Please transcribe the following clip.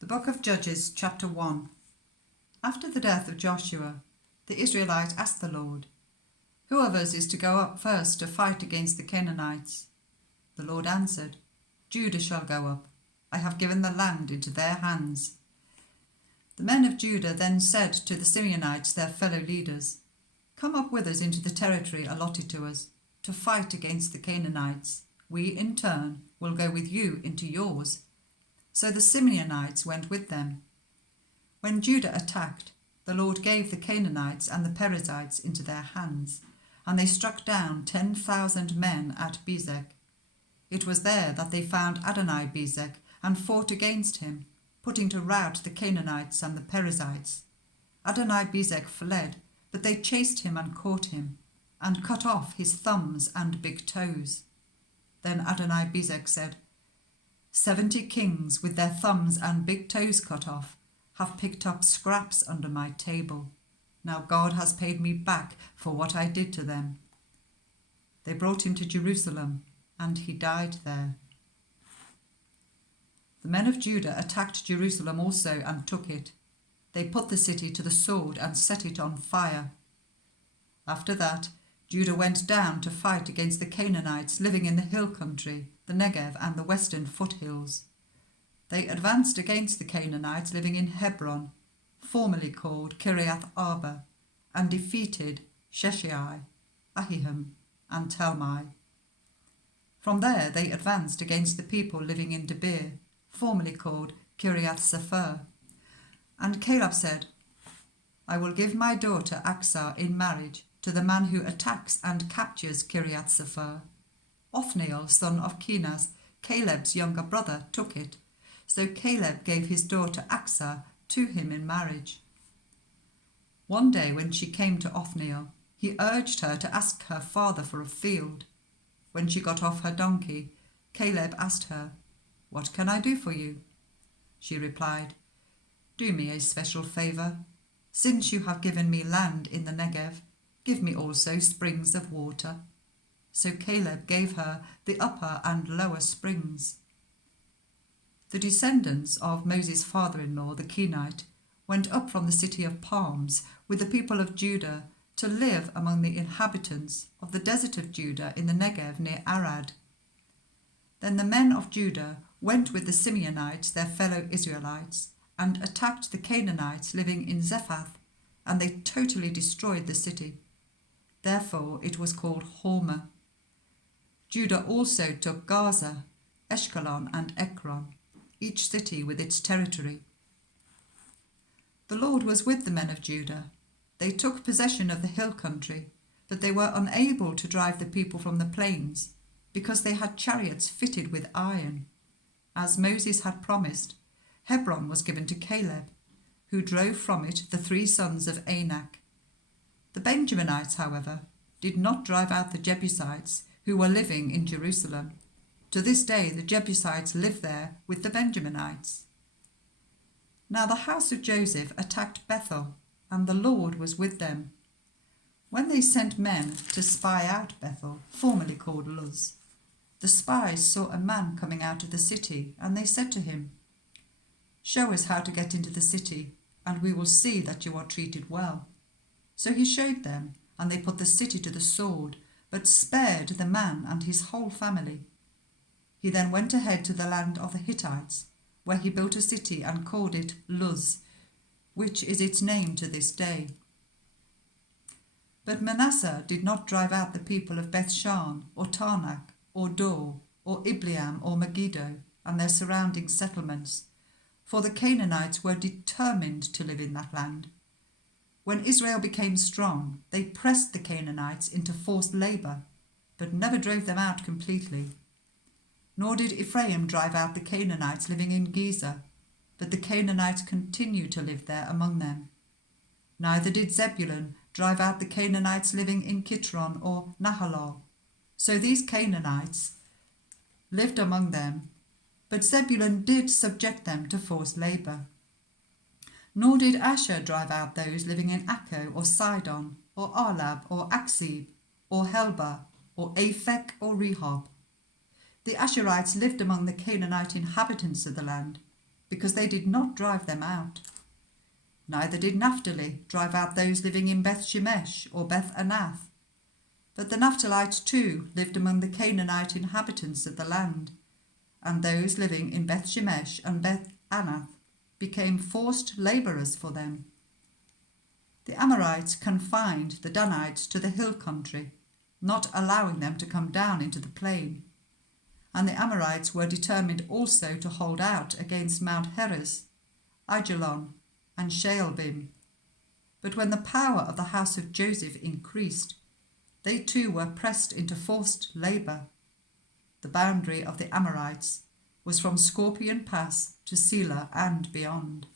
The book of Judges, chapter 1. After the death of Joshua, the Israelites asked the Lord, "Who of us is to go up first to fight against the Canaanites?" The Lord answered, "Judah shall go up. I have given the land into their hands." The men of Judah then said to the Simeonites, their fellow leaders, "Come up with us into the territory allotted to us, to fight against the Canaanites. We, in turn, will go with you into yours." So the Simeonites went with them. When Judah attacked, the Lord gave the Canaanites and the Perizzites into their hands, and they struck down 10,000 men at Bezek. It was there that they found Adoni-Bezek and fought against him, putting to rout the Canaanites and the Perizzites. Adoni-Bezek fled, but they chased him and caught him, and cut off his thumbs and big toes. Then Adoni-Bezek said, 70 kings with their thumbs and big toes cut off have picked up scraps under my table. Now God has paid me back for what I did to them." They brought him to Jerusalem, and he died there. The men of Judah attacked Jerusalem also and took it. They put the city to the sword and set it on fire. After that, Judah went down to fight against the Canaanites living in the hill country, the Negev and the western foothills. They advanced against the Canaanites living in Hebron, formerly called Kiriath Arba, and defeated Sheshai, Ahiham, and Talmai. From there they advanced against the people living in Debir, formerly called Kiriath Sefer. And Caleb said, "I will give my daughter Aksah in marriage to the man who attacks and captures Kiriath Sefer." Othniel, son of Kenaz, Caleb's younger brother, took it, so Caleb gave his daughter Aksah to him in marriage. One day when she came to Othniel, he urged her to ask her father for a field. When she got off her donkey, Caleb asked her, "What can I do for you?" She replied, "Do me a special favour. Since you have given me land in the Negev, give me also springs of water." So Caleb gave her the upper and lower springs. The descendants of Moses' father-in-law, the Kenite, went up from the city of palms with the people of Judah to live among the inhabitants of the desert of Judah in the Negev near Arad. Then the men of Judah went with the Simeonites, their fellow Israelites, and attacked the Canaanites living in Zephath, and they totally destroyed the city. Therefore it was called Hormah. Judah also took Gaza, Ashkelon, and Ekron, each city with its territory. The Lord was with the men of Judah. They took possession of the hill country, but they were unable to drive the people from the plains, because they had chariots fitted with iron. As Moses had promised, Hebron was given to Caleb, who drove from it the 3 sons of Anak. The Benjaminites, however, did not drive out the Jebusites who were living in Jerusalem. To this day the Jebusites live there with the Benjaminites. Now the house of Joseph attacked Bethel, and the Lord was with them. When they sent men to spy out Bethel, formerly called Luz, the spies saw a man coming out of the city, and they said to him, "Show us how to get into the city, and we will see that you are treated well." So he showed them, and they put the city to the sword, but spared the man and his whole family. He then went ahead to the land of the Hittites, where he built a city and called it Luz, which is its name to this day. But Manasseh did not drive out the people of Bethshan, or Tarnak, or Dor, or Ibleam, or Megiddo, and their surrounding settlements, for the Canaanites were determined to live in that land. When Israel became strong, they pressed the Canaanites into forced labour, but never drove them out completely. Nor did Ephraim drive out the Canaanites living in Gezer, but the Canaanites continued to live there among them. Neither did Zebulun drive out the Canaanites living in Kitron or Nahalol. So these Canaanites lived among them, but Zebulun did subject them to forced labour. Nor did Asher drive out those living in Akko or Sidon or Arlab or Aksib or Helba or Aphek or Rehob. The Asherites lived among the Canaanite inhabitants of the land, because they did not drive them out. Neither did Naphtali drive out those living in Beth Shemesh or Beth Anath. But the Naphtalites too lived among the Canaanite inhabitants of the land, and those living in Beth Shemesh and Beth Anath became forced labourers for them. The Amorites confined the Danites to the hill country, not allowing them to come down into the plain. And the Amorites were determined also to hold out against Mount Heres, Aijalon, and Shaalbim. But when the power of the house of Joseph increased, they too were pressed into forced labour. The boundary of the Amorites was from Scorpion Pass to Selah and beyond.